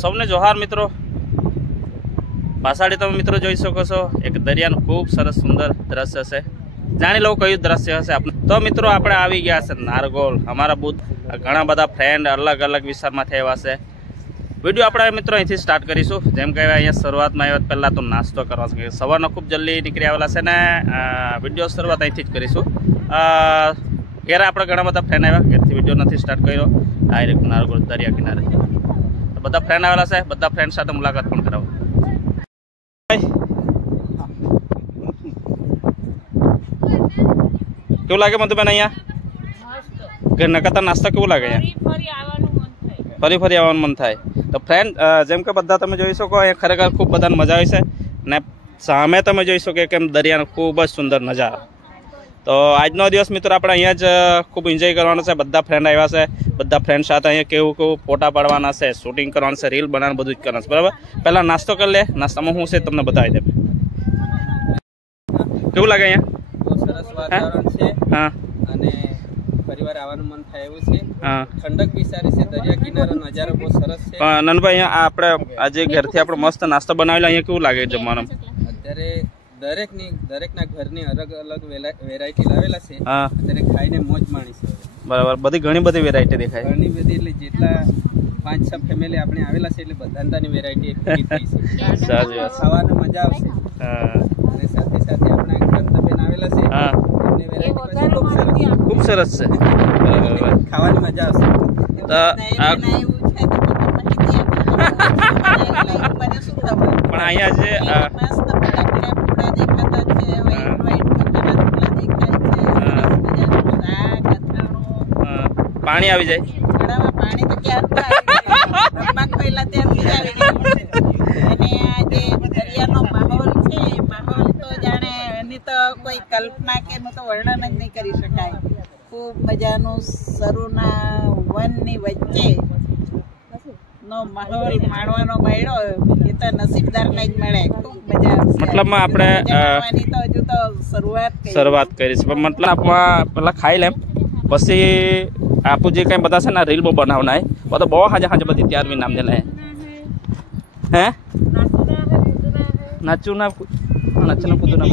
સૌને જોહાર મિત્રો। પાછાડી તમે મિત્રો જોઈ શકો છો એક દરિયાનું ખૂબ સરસ સુંદર દ્રશ્ય છે। જાણી લો કયું દ્રશ્ય હશે આપણે। તો મિત્રો આપણે આવી ગયા છે નારગોલ। અમારા બુદ્ધ ઘણા બધા ફ્રેન્ડ અલગ અલગ વિસ્તારમાંથી આવ્યા છે। વિડીયો આપણે મિત્રો અહીંથી સ્ટાર્ટ કરીશું। જેમ કહેવાય અહીંયા શરૂઆતમાં આવ્યા પહેલાં તો નાસ્તો કરવા છે। સવારનો ખૂબ જલ્દી નીકળી આવેલા છે ને વિડીયો શરૂઆત અહીંથી જ કરીશું। ઘેરે આપણે ઘણા બધા ફ્રેન્ડ આવ્યા, ઘેરથી વિડીયો નથી સ્ટાર્ટ કર્યો। ડાયરેક્ટ નારગોલ દરિયા કિનારે બધા ફ્રેન્ડ આવેલા છે। બધા ફ્રેન્ડ સાથે મુલાકાત પણ કરાવો। કેવું લાગે મધુબેન અહીંયા ઘરના કરતા નાસ્તા કેવું લાગે? અહીંયા ફરી ફરી આવવાનું મન થાય। તો ફ્રેન્ડ જેમ કે બધા તમે જોઈ શકો અહીંયા ખરેખર ખૂબ બધાને મજા આવી છે ને સામે તમે જોઈ શકો કેમ દરિયાનો ખૂબ જ સુંદર નજારો। તો આજનો દિવસ મિત્રો આપણે અહીંયા જ ખૂબ એન્જોય કરવાનો છે। બધા ફ્રેન્ડ આવ્યા છે, બધા ફ્રેન્ડ સાથે અહીંયા કેવું કેવું ફોટા પાડવાના છે, શૂટિંગ કરવાનું છે, રીલ બનાવવાનું બધું જ કરવાનું છે, બરાબર। પહેલાં નાસ્તો કરી લે, નાસ્તામાં શું છે તમને બતાવી દે। કેવું લાગે અહીંયા? સરસ વાતાવરણ છે। હા, અને પરિવાર આવવાનું મન થાય એવું છે। હા, ઠંડક બી સારી છે, દરિયા કિનારો નજારો બહુ સરસ છે। નનભાઈ અહીંયા આપણે આજે ઘરથી આપણે મસ્ત નાસ્તો બનાવેલો, અહીંયા કેવું લાગે જમવાનું? અત્યારે દરેકના ઘરની અલગ અલગ વેરાયટી લાવેલા છે। હા, અત્યારે ખાઈને મોજ માણી છે। બરાબર, બધી ઘણી બધી વેરાયટી દેખાય, ઘણી બધી, એટલે જેટલા 5-6 ફેમિલી આપણે આવેલા છે એટલે બધાની વેરાયટી થઈ છે। સાચી વાત, ખાવાનું મજા આવશે। હા, અને સાથે સાથે આપણા ગ્રંથબેન આવેલા છે, હા, એમની વેરાયટી ખૂબ સરસ છે, બરાબર, ખાવાની મજા આવશે। તો આ પણ અહીંયા જે પાણી આવી જાય, પાણી તો ક્યાં પહેલા ત્યાંથી જ આવી ગયું છે। અને આ જે દરિયાનો માહોલ છે, માહોલ તો જાણે એની તો કોઈ કલ્પના કે એનું તો વર્ણન જ નહીં કરી શકાય। ખૂબ મજાનું સરુના વનની વચ્ચે નો માહોલ માણવાનો મળ્યો એ તો નસીબદારને જ મળે। ખૂબ મજા આવશે। મતલબમાં આપણે તો હજુ તો શરૂઆત કરી છે, પણ મતલબ પેલા ખાઈ લેમ પછી આપું જે કંઈ બધા છે ને રીલ બહુ બનાવના હે, તો બહુ હાજે હાજે બધી ત્યાર બી નામ દેલા હે નાચું ના કૂદું ના।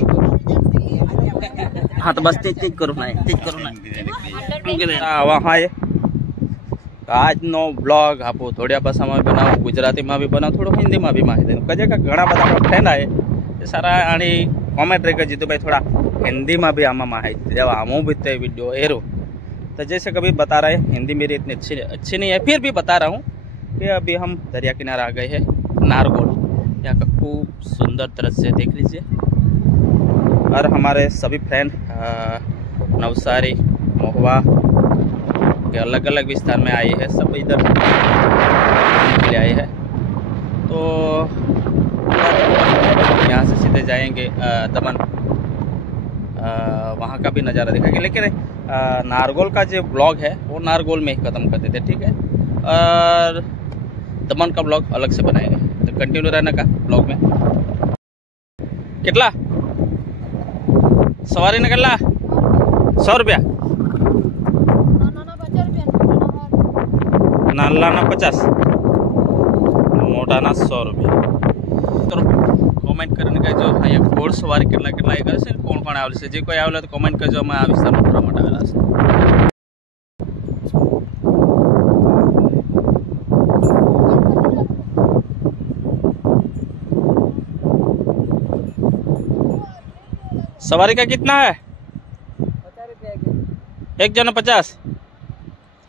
હા, તો બસ તે જ કરું ના, તે જ કરું ના। વहाँ આજનો બ્લોગ આપો થોડિયા ભાષામાં બી બનાવું, ગુજરાતીમાં બી બનાવું, થોડું હિન્દીમાં બી માહિતી દઉં। કજે કે ઘણા બધા આપણા ફ્રેન્ડ આવે એ સારા આની कमेंट रहे जीतू भाई थोड़ा हिंदी में भी आमा माहिती देवा हमू भी ते वीडियो एरो। तो जैसे कभी बता रहे हिंदी मेरी इतनी अच्छी नहीं है, फिर भी बता रहा हूँ कि अभी हम दरिया किनारा आ गए हैं नारगोल। यहाँ का खूब सुंदर दृश्य देख लीजिए। और हमारे सभी फ्रेंड नवसारी महुआ के अलग अलग विस्तार में आए हैं, सब इधर ले आए हैं। तो यहाँ से सीधे जाएंगे दमन, वहाँ का भी नज़ारा दिखाएंगे। लेकिन नारगोल का जो ब्लॉग है वो नारगोल में ही ख़त्म कर देते, ठीक है। और दमन का ब्लॉग अलग से बनाएंगे, तो कंटिन्यू रहने का ब्लॉग में। कितना सवारी ने कितना 100 रुपया, नाला ना 50, मोटा ना 100 रुपया। तो કોમેન્ટ કરીને કહેજો અહીંયા ઘોડસવારી કેટલા કેટલા એ કરે છે, કોણ કોણ આવેલું છે. જે કોઈ આવેલું તો કોમેન્ટ કરજો. અમે આ વિસ્તારમાં ફરવા માટે આવેલા છે. सवारी का कितना है? 50 रुपया एक जन 50.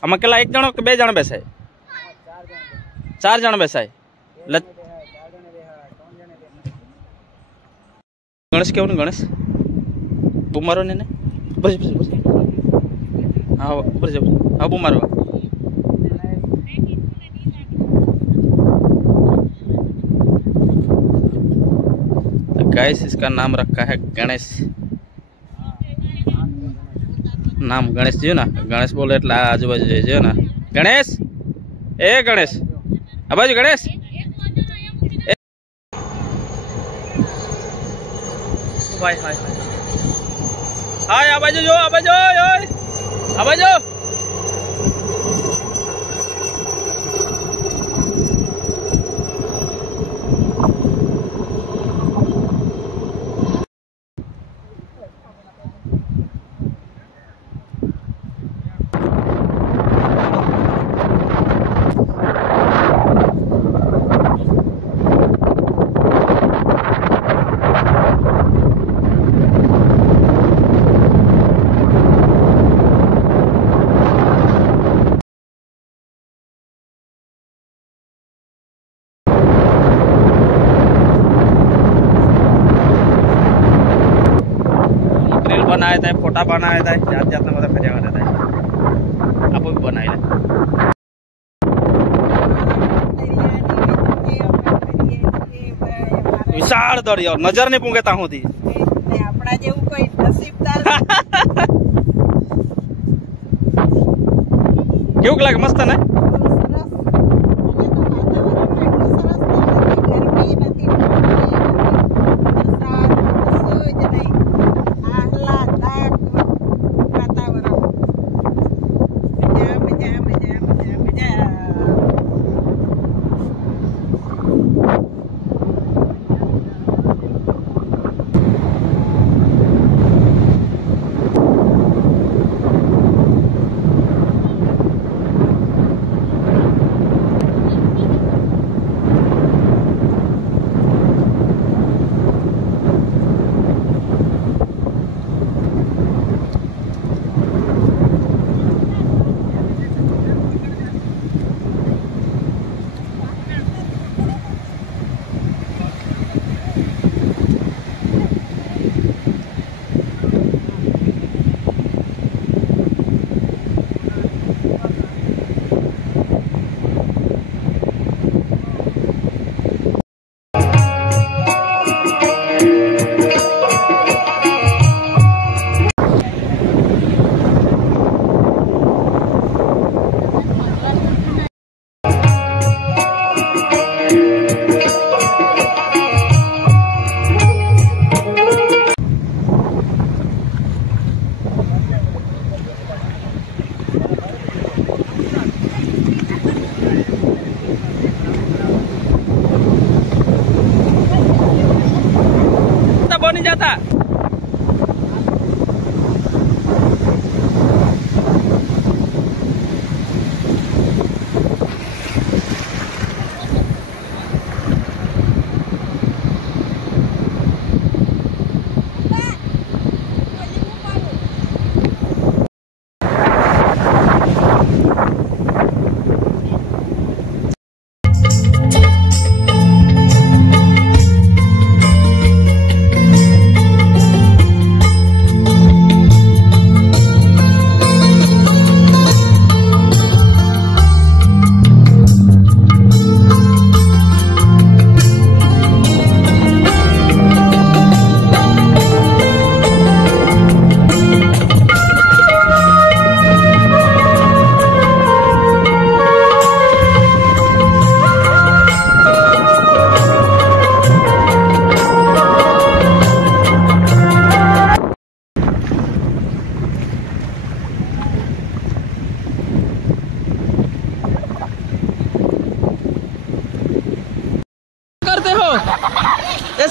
हम अकेला एक जणो के 2 जण बेसाय? 4 जण बेसाय. गणेश केवुं गणेश बुमारो ने बस हाँ बस हाँ बुमारो गाइस इसका नाम रखा है गणेश. नाम गणेश जो ना गणेश बोले એટલે આજુબાજુ જો ना गणेश ए गणेश आ बाजू गणेश भाई हाय हाय आ बाजू जो आ बाजू ओए आ बाजू बनाया था, फोटा बनाया था, जात जात ना मतलब खजा करता है. आप भी बनाए विशाल दरिया नजर नहीं पूंगे होती આપણા જેવું કોઈ નસીબદાર કેવું લાગે? મસ્ત ને?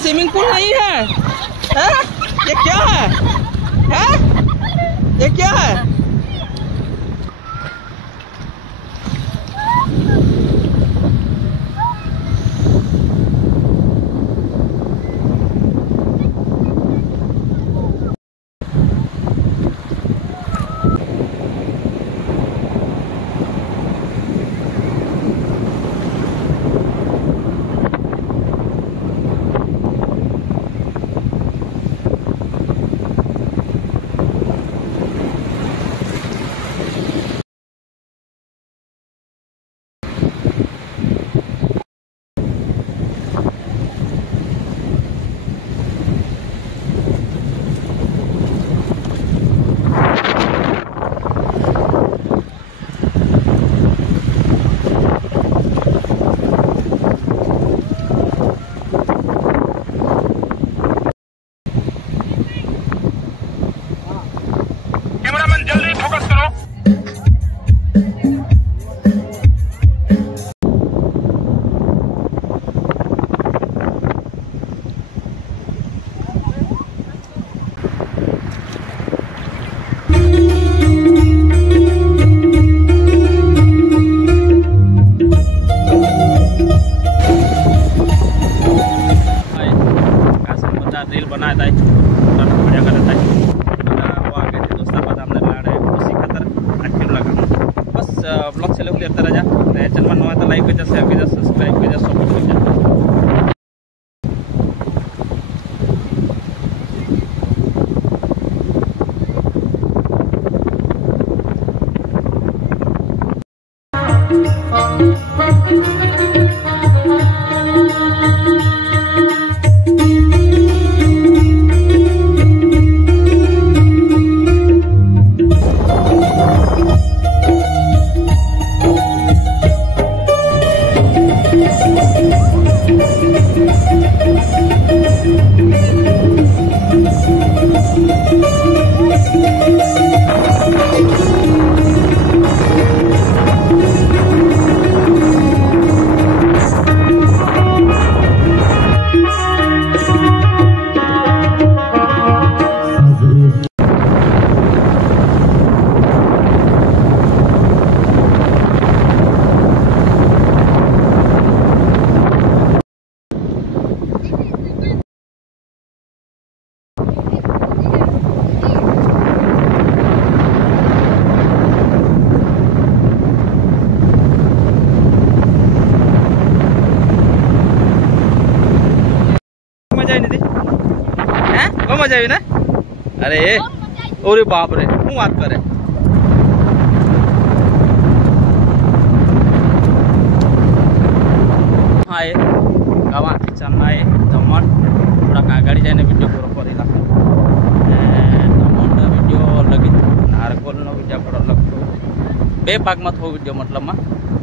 स्विमिंग पूल नहीं है, हैं? ये क्या है, हैं? ये क्या है? रील बनाया था मजा कर था वो आगे थे दोस्त बाद हमने लाड़े खुशी खातर आखिर लगा बस ब्लॉग चले हुए तरह जा चैनल नवा तो लाइक कर शेयर कर सब्सक्राइब कर सपोर्ट कर मजा आई ना। अरे ओरे बाप रे हूँ बात करे हाँ ये गाँव चलना है दमन थोड़ा आगाड़ी जाने वीडियो करा दमन वीडियो लगी नारकोल वीडियो कर लगतो बे भाग मत हो वीडियो मतलब में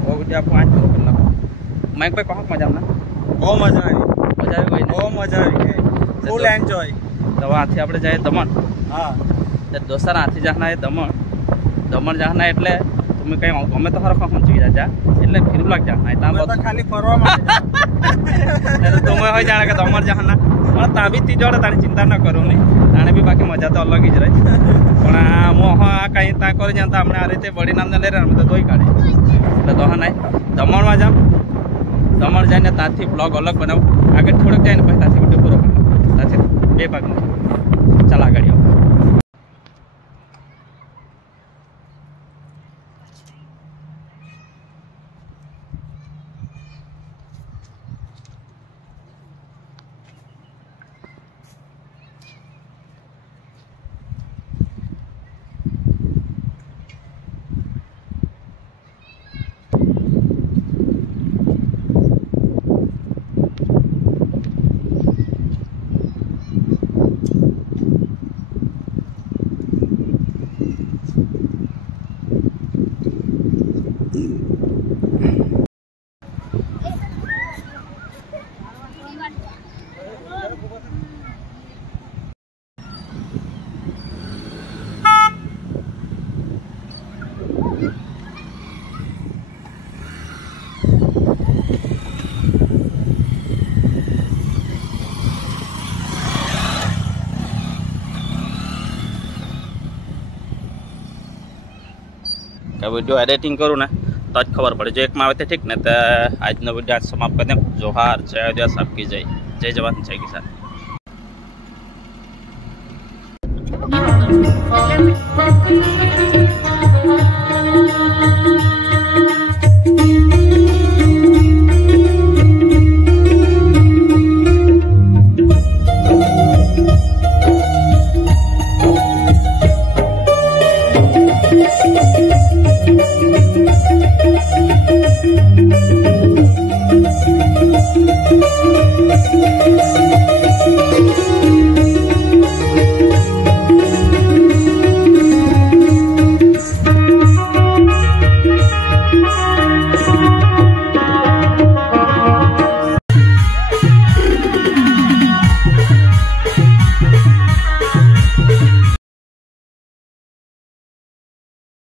वो वीडियो आपको आज कर लग मैं पे कहाँ मजा ना बहुत मजा आई बहुत मजा आई फुल एंजॉय तो आथी આપણે જાય દમણ હા તો દોસ્તાર આથી જાના है દમણ દમણ જાના એટલે તમે કઈ ગમે તો હરખા પહોંચી જા એટલે ફિરલાક જાના है તા તો ખાલી ફરવા માટે એટલે તમે હોય જાણે કે દમણ જાના પણ તા બી તી જોડે તારી ચિંતા ન કરો નહીં તાણે બી બાકી મજા તો અલગ જ રહી પણ મો હા કઈ તા કરી જાતા આપણે આ રીતે બડી નામને લઈ રહ્યા અમે તો દોઈ કાઢે એટલે તો હા નહીં દમણમાં જામ દમણ જઈને તાથી બ્લોગ અલગ બનાવ આગળ થોડક જાય ને પછી તાથી વિડીયો પૂરો કરો તાથી બે ભાગમાં ચલા ગાડી કે વિડીયો એડિટિંગ કરું ને તો જ ખબર પડે. જો એકમાં આવે તો ઠીક ને. તો આજનો વિડીયો આજ સમાપ્ત કરી દે. જોહાર, જય આદિવાસી, આપકી જય. જય જવાન, જય કિસાન.